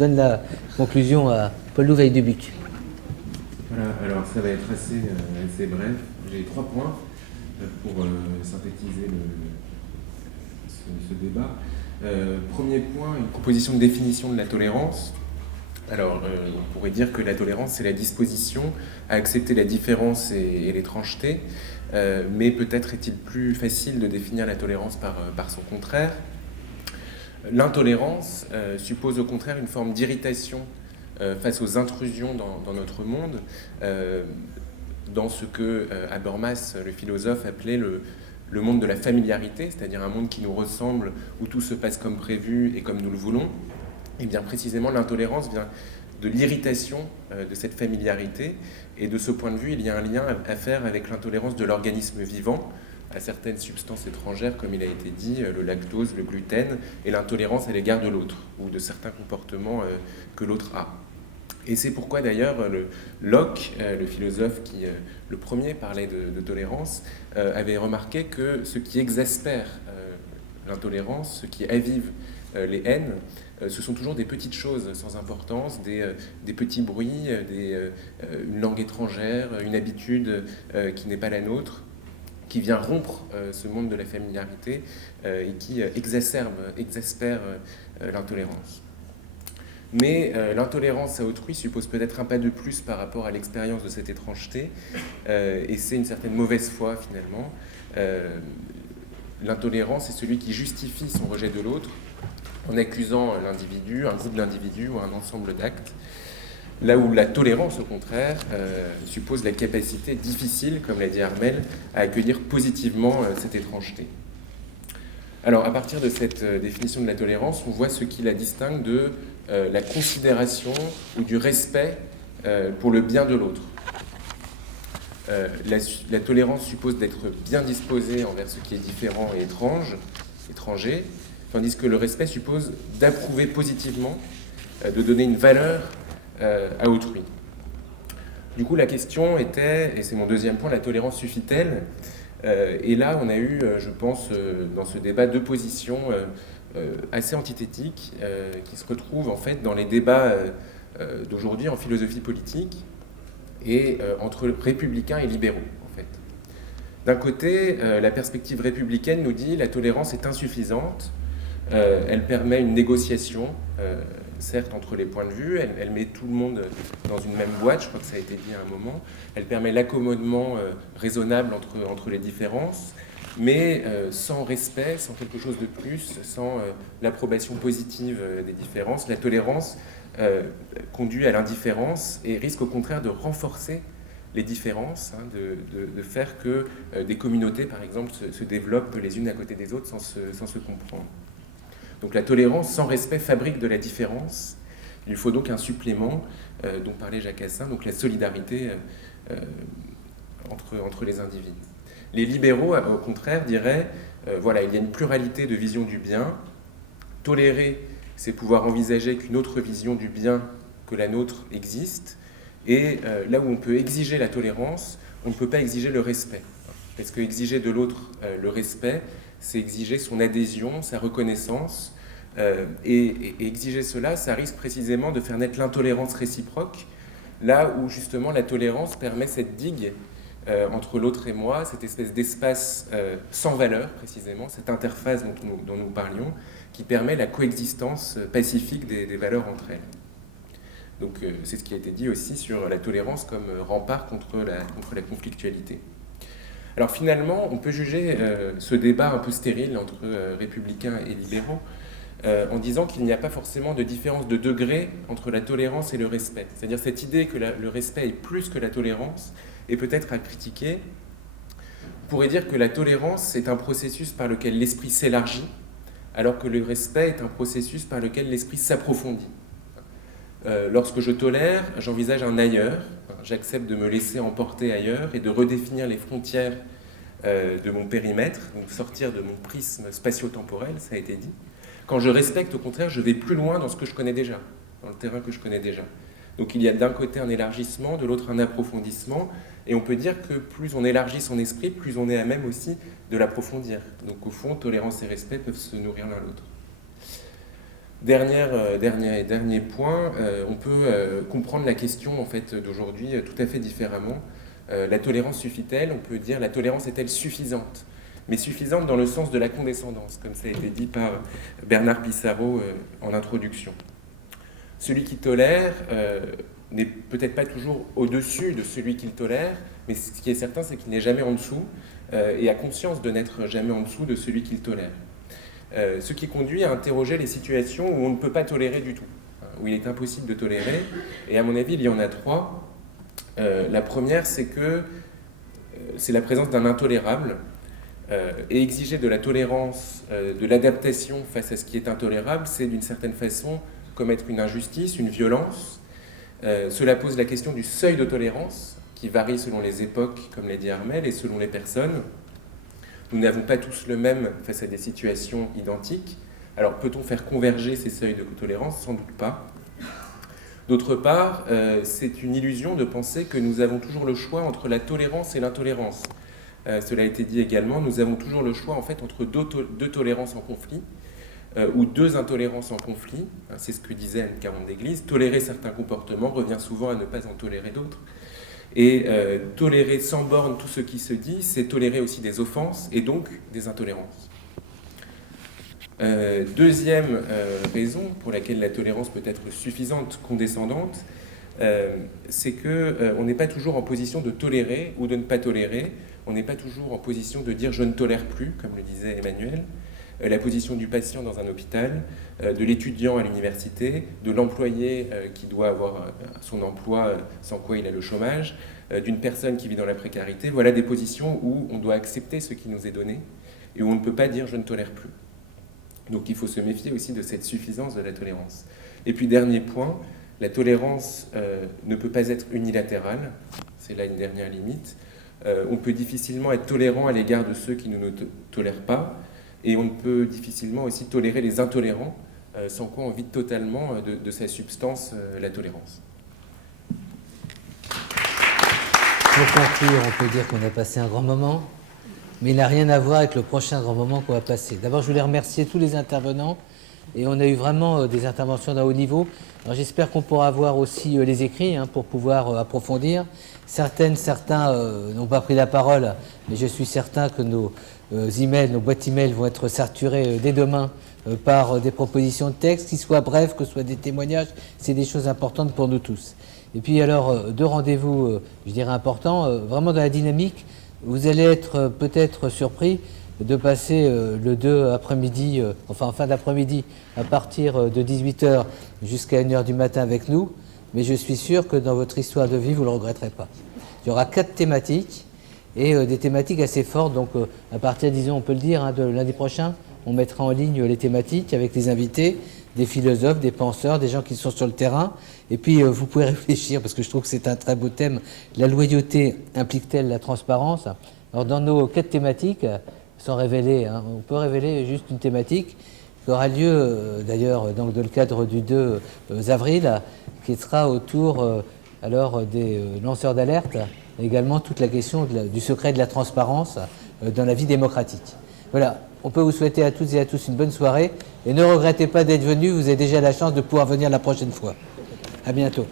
Je donne la conclusion à Paul Louveil-Dubuc. Voilà, alors ça va être assez bref. J'ai 3 points pour synthétiser ce débat. Premier point, une proposition de définition de la tolérance. Alors, on pourrait dire que la tolérance, c'est la disposition à accepter la différence et l'étrangeté, mais peut-être est-il plus facile de définir la tolérance par son contraire. L'intolérance suppose au contraire une forme d'irritation face aux intrusions dans notre monde, dans ce que Habermas, le philosophe, appelait le monde de la familiarité, c'est-à-dire un monde qui nous ressemble, où tout se passe comme prévu et comme nous le voulons. Et bien précisément, l'intolérance vient de l'irritation de cette familiarité, et de ce point de vue, il y a un lien à faire avec l'intolérance de l'organisme vivant à certaines substances étrangères, comme il a été dit, le lactose, le gluten, et l'intolérance à l'égard de l'autre, ou de certains comportements que l'autre a. Et c'est pourquoi d'ailleurs Locke, le philosophe qui le premier parlait de tolérance, avait remarqué que ce qui exaspère l'intolérance, ce qui avive les haines, ce sont toujours des petites choses sans importance, des petits bruits, une langue étrangère, une habitude qui n'est pas la nôtre, qui vient rompre ce monde de la familiarité et qui exaspère l'intolérance. Mais l'intolérance à autrui suppose peut-être un pas de plus par rapport à l'expérience de cette étrangeté, et c'est une certaine mauvaise foi finalement. L'intolérance est celui qui justifie son rejet de l'autre en accusant l'individu, un groupe d'individus ou un ensemble d'actes, là où la tolérance, au contraire, suppose la capacité difficile, comme l'a dit Armel, à accueillir positivement cette étrangeté. Alors, à partir de cette définition de la tolérance, on voit ce qui la distingue de la considération ou du respect pour le bien de l'autre. La tolérance suppose d'être bien disposé envers ce qui est différent et étranger, tandis que le respect suppose d'approuver positivement, de donner une valeur à autrui. Du coup, la question était, et c'est mon deuxième point, la tolérance suffit-elle ? Et là, on a eu, je pense, dans ce débat, deux positions assez antithétiques qui se retrouvent en fait dans les débats d'aujourd'hui en philosophie politique et entre républicains et libéraux, en fait. D'un côté, la perspective républicaine nous dit la tolérance est insuffisante, elle permet une négociation, certes entre les points de vue, elle met tout le monde dans une même boîte, je crois que ça a été dit à un moment, elle permet l'accommodement raisonnable entre les différences, mais sans respect, sans quelque chose de plus, sans l'approbation positive des différences, la tolérance conduit à l'indifférence et risque au contraire de renforcer les différences, de faire que des communautés, par exemple, se développent les unes à côté des autres sans se comprendre. Donc la tolérance sans respect fabrique de la différence. Il faut donc un supplément dont parlait Jacques Hassin, donc la solidarité entre les individus. Les libéraux, au contraire, diraient voilà, il y a une pluralité de visions du bien. Tolérer, c'est pouvoir envisager qu'une autre vision du bien que la nôtre existe. Et là où on peut exiger la tolérance, on ne peut pas exiger le respect. Parce que exiger de l'autre le respect, c'est exiger son adhésion, sa reconnaissance, et exiger cela, ça risque précisément de faire naître l'intolérance réciproque, là où justement la tolérance permet cette digue entre l'autre et moi, cette espèce d'espace sans valeur précisément, cette interface dont nous parlions, qui permet la coexistence pacifique des valeurs entre elles. Donc c'est ce qui a été dit aussi sur la tolérance comme rempart contre la conflictualité. Alors finalement, on peut juger ce débat un peu stérile entre républicains et libéraux en disant qu'il n'y a pas forcément de différence de degré entre la tolérance et le respect. C'est-à-dire cette idée que le respect est plus que la tolérance est peut-être à critiquer. On pourrait dire que la tolérance est un processus par lequel l'esprit s'élargit, alors que le respect est un processus par lequel l'esprit s'approfondit. Lorsque je tolère, j'envisage un ailleurs, j'accepte de me laisser emporter ailleurs et de redéfinir les frontières de mon périmètre, donc sortir de mon prisme spatio-temporel, ça a été dit. Quand je respecte, au contraire, je vais plus loin dans ce que je connais déjà, dans le terrain que je connais déjà. Donc il y a d'un côté un élargissement, de l'autre un approfondissement, et on peut dire que plus on élargit son esprit, plus on est à même aussi de l'approfondir. Donc au fond, tolérance et respect peuvent se nourrir l'un l'autre. Dernier point, on peut comprendre la question en fait, d'aujourd'hui tout à fait différemment. La tolérance suffit-elle? On peut dire la tolérance est-elle suffisante? Mais suffisante dans le sens de la condescendance, comme ça a été dit par Bernard Pissarro en introduction. Celui qui tolère n'est peut-être pas toujours au-dessus de celui qu'il tolère, mais ce qui est certain, c'est qu'il n'est jamais en dessous et a conscience de n'être jamais en dessous de celui qu'il tolère. Ce qui conduit à interroger les situations où on ne peut pas tolérer du tout, où il est impossible de tolérer. Et à mon avis, il y en a trois. La première, c'est que c'est la présence d'un intolérable. Et exiger de la tolérance, de l'adaptation face à ce qui est intolérable, c'est d'une certaine façon commettre une injustice, une violence. Cela pose la question du seuil de tolérance, qui varie selon les époques, comme l'a dit Armelle, et selon les personnes. Nous n'avons pas tous le même face à des situations identiques. Alors peut-on faire converger ces seuils de tolérance? Sans doute pas. D'autre part, c'est une illusion de penser que nous avons toujours le choix entre la tolérance et l'intolérance. Cela a été dit également, nous avons toujours le choix en fait, entre deux tolérances en conflit, ou deux intolérances en conflit. C'est ce que disait Anne Caron d'Église. Tolérer certains comportements revient souvent à ne pas en tolérer d'autres. Et tolérer sans borne tout ce qui se dit, c'est tolérer aussi des offenses et donc des intolérances. Deuxième raison pour laquelle la tolérance peut être suffisante, condescendante, c'est qu'on n'est pas toujours en position de tolérer ou de ne pas tolérer. On n'est pas toujours en position de dire « je ne tolère plus », comme le disait Emmanuel. La position du patient dans un hôpital, de l'étudiant à l'université, de l'employé qui doit avoir son emploi sans quoi il a le chômage, d'une personne qui vit dans la précarité. Voilà des positions où on doit accepter ce qui nous est donné et où on ne peut pas dire « je ne tolère plus ». Donc il faut se méfier aussi de cette suffisance de la tolérance. Et puis dernier point, la tolérance ne peut pas être unilatérale, c'est là une dernière limite. On peut difficilement être tolérant à l'égard de ceux qui ne nous tolèrent pas, et on peut difficilement aussi tolérer les intolérants, sans quoi on vide totalement de sa substance la tolérance. Pour conclure, on peut dire qu'on a passé un grand moment, mais il n'a rien à voir avec le prochain grand moment qu'on va passer. D'abord, je voulais remercier tous les intervenants, et on a eu vraiment des interventions d'un haut niveau. Alors j'espère qu'on pourra avoir aussi les écrits pour pouvoir approfondir. Certains n'ont pas pris la parole, mais je suis certain que nos emails, nos boîtes emails vont être saturées dès demain par des propositions de texte, qu'ils soient brefs, que ce soit des témoignages. C'est des choses importantes pour nous tous. Et puis alors, deux rendez-vous, je dirais importants, vraiment dans la dynamique. Vous allez être peut-être surpris de passer le 2 après-midi, enfin en fin d'après-midi, à partir de 18h jusqu'à 1h du matin avec nous. Mais je suis sûr que dans votre histoire de vie, vous ne le regretterez pas. Il y aura 4 thématiques, et des thématiques assez fortes. Donc à partir, disons, on peut le dire, de lundi prochain, on mettra en ligne les thématiques avec les invités, des philosophes, des penseurs, des gens qui sont sur le terrain. Et puis vous pouvez réfléchir, parce que je trouve que c'est un très beau thème, la loyauté implique-t-elle la transparence? Alors dans nos 4 thématiques, sans révéler, on peut révéler juste une thématique qui aura lieu d'ailleurs dans le cadre du 2 avril, qui sera autour alors des lanceurs d'alerte, et également toute la question du secret de la transparence dans la vie démocratique. Voilà, on peut vous souhaiter à toutes et à tous une bonne soirée, et ne regrettez pas d'être venus, vous avez déjà la chance de pouvoir venir la prochaine fois. À bientôt.